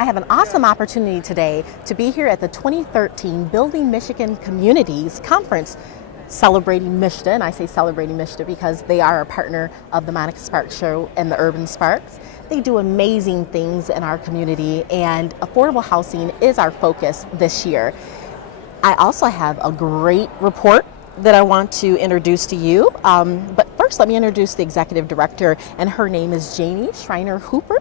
I have an awesome opportunity today to be here at the 2013 Building Michigan Communities Conference, celebrating MSHDA, and I say celebrating MSHDA because they are a partner of the Monica Sparks Show and the Urban Sparks. They do amazing things in our community, and affordable housing is our focus this year. I also have a great report that I want to introduce to you, but first let me introduce the executive director, and her name is Jamie Schriner-Hooper,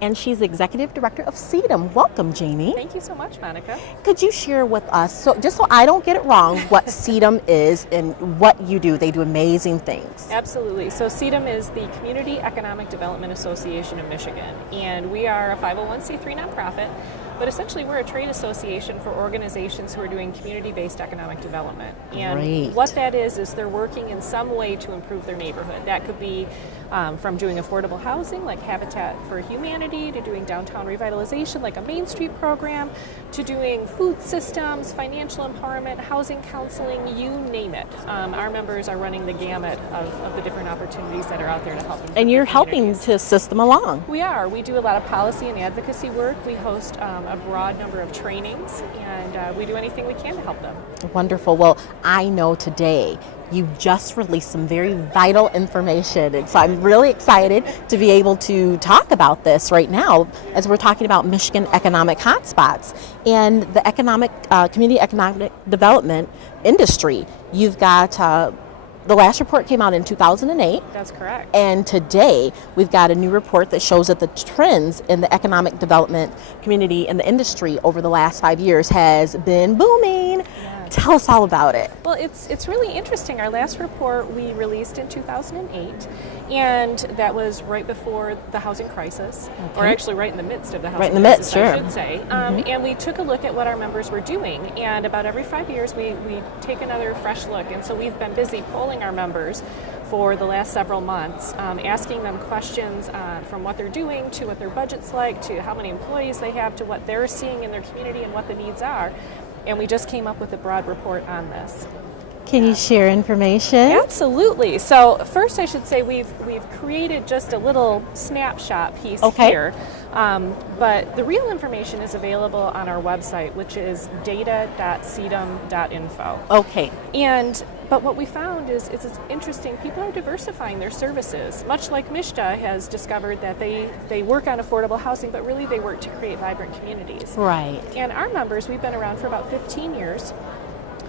and she's the executive director of CEDAM. Welcome, Jamie. Thank you so much, Monica. Could you share with us, just so I don't get it wrong, what CEDAM is and what you do? They do amazing things. Absolutely. So CEDAM is the Community Economic Development Association of Michigan, and we are a 501c3 nonprofit, but essentially we're a trade association for organizations who are doing community-based economic development. And Great. what that is they're working in some way to improve their neighborhood. That could be from doing affordable housing like Habitat for Humanity, to doing downtown revitalization like a Main Street program, to doing food systems, financial empowerment, housing counseling, you name it. Our members are running the gamut of the different opportunities that are out there to help them. And you're helping to assist them along. We are. We do a lot of policy and advocacy work. We host a broad number of trainings, and we do anything we can to help them. Wonderful. Well, I know today you just released some very vital information, and so I'm really excited to be able to talk about this right now as we're talking about Michigan economic hotspots and the community economic development industry. You've got the last report came out in 2008. That's correct. And today we've got a new report that shows that the trends in the economic development community and the industry over the last 5 years has been booming. Yes. Tell us all about it. Well, it's really interesting. Our last report we released in 2008, and that was right before the housing crisis, or actually right in the midst of the housing crisis, sure. I should say. And we took a look at what our members were doing, and about every 5 years we take another fresh look, and so we've been busy polling our members for the last several months, asking them questions from what they're doing to what their budget's like, to how many employees they have, to what they're seeing in their community and what the needs are. And we just came up with a broad report on this. Can you share information? Absolutely. So first I should say we've created just a little snapshot piece here. But the real information is available on our website, which is data.cedam.info. Okay. But what we found is it's interesting. People are diversifying their services, much like MSHDA has discovered that they work on affordable housing, but really they work to create vibrant communities. Right. And our members, we've been around for about 15 years.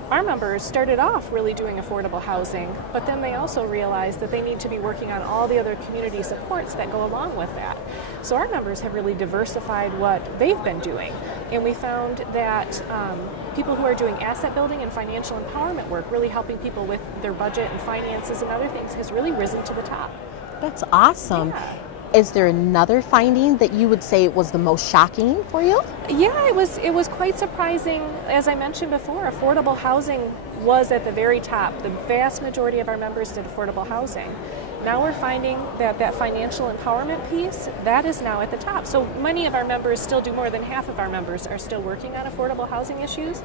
Our members started off really doing affordable housing, but then they also realized that they need to be working on all the other community supports that go along with that. So our members have really diversified what they've been doing. And we found that people who are doing asset building and financial empowerment work, really helping people with their budget and finances and other things, has really risen to the top. That's awesome. Yeah. Is there another finding that you would say was the most shocking for you? Yeah, it was quite surprising. As I mentioned before, affordable housing was at the very top. The vast majority of our members did affordable housing. Now we're finding that financial empowerment piece, that is now at the top. So many of our members still do, more than half of our members are still working on affordable housing issues.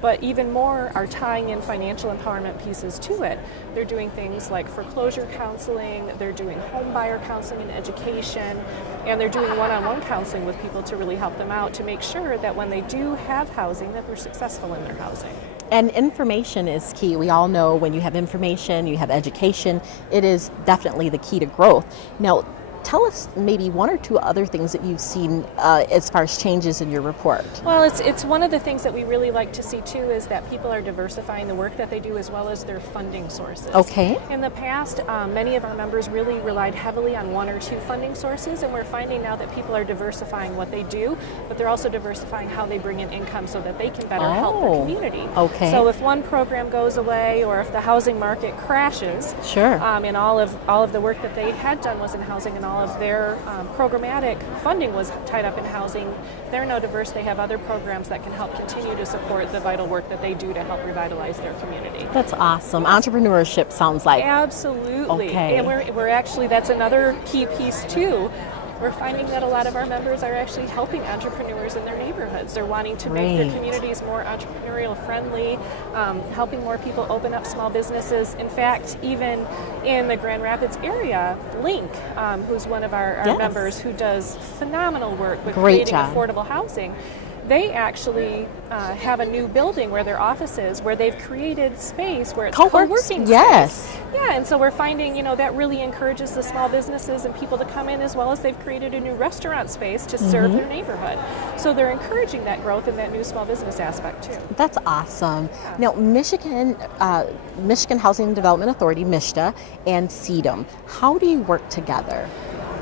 But even more are tying in financial empowerment pieces to it. They're doing things like foreclosure counseling, they're doing home buyer counseling and education, and they're doing one-on-one counseling with people to really help them out to make sure that when they do have housing, that they're successful in their housing. And information is key. We all know when you have information, you have education, it is definitely the key to growth. Now, tell us maybe one or two other things that you've seen as far as changes in your report. Well, it's one of the things that we really like to see too, is that people are diversifying the work that they do as well as their funding sources. Okay. In the past, many of our members really relied heavily on one or two funding sources, and we're finding now that people are diversifying what they do, but they're also diversifying how they bring in income so that they can better help their community. Okay. So if one program goes away, or if the housing market crashes, sure. And all of the work that they had done was in housing, and all of their programmatic funding was tied up in housing, they're now diverse. They have other programs that can help continue to support the vital work that they do to help revitalize their community. That's awesome. Entrepreneurship sounds like. Absolutely. Okay. And we're actually, that's another key piece too. We're finding that a lot of our members are actually helping entrepreneurs in their neighborhoods. They're wanting to make their Great. communities more entrepreneurial friendly, helping more people open up small businesses. In fact, even in the Grand Rapids area, Link, who's one of our Yes. members who does phenomenal work with Great creating job. affordable housing, they actually have a new building where their office is, where they've created space where it's co-working space. Yes. Yeah, and so we're finding, that really encourages the small businesses and people to come in, as well as they've created a new restaurant space to serve their neighborhood. So they're encouraging that growth and that new small business aspect too. That's awesome. Now, Michigan Housing and Development Authority, MSHDA, and CEDM, how do you work together?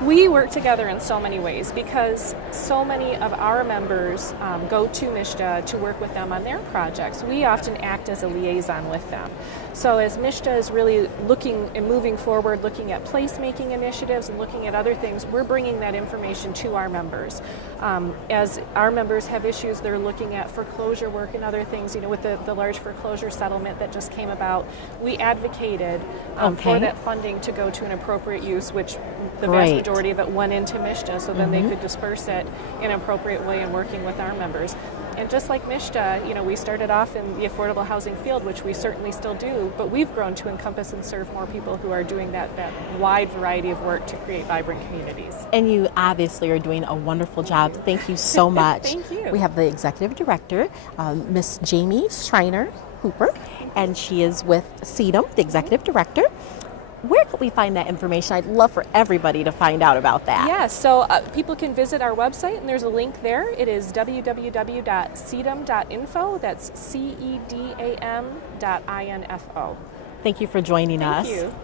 We work together in so many ways because so many of our members go to MSHDA to work with them on their projects. We often act as a liaison with them. So as MSHDA is really looking and moving forward, looking at placemaking initiatives and looking at other things, we're bringing that information to our members. As our members have issues they're looking at foreclosure work and other things, with the large foreclosure settlement that just came about, we advocated for that funding to go to an appropriate use, which the vast majority of it went into MSHDA, so then they could disperse it in an appropriate way in working with our members. And just like MSHDA, we started off in the affordable housing field, which we certainly still do, but we've grown to encompass and serve more people who are doing that wide variety of work to create vibrant communities. And you obviously are doing a wonderful job. Thank you so much. Thank you. We have the Executive Director, Miss Jamie Schriner-Hooper, and she is with CEDM, the Executive Director. Where can we find that information? I'd love for everybody to find out about that. Yeah, so people can visit our website, and there's a link there. It is www.cedam.info. That's CEDAM.info. Thank you for joining us. Thank you.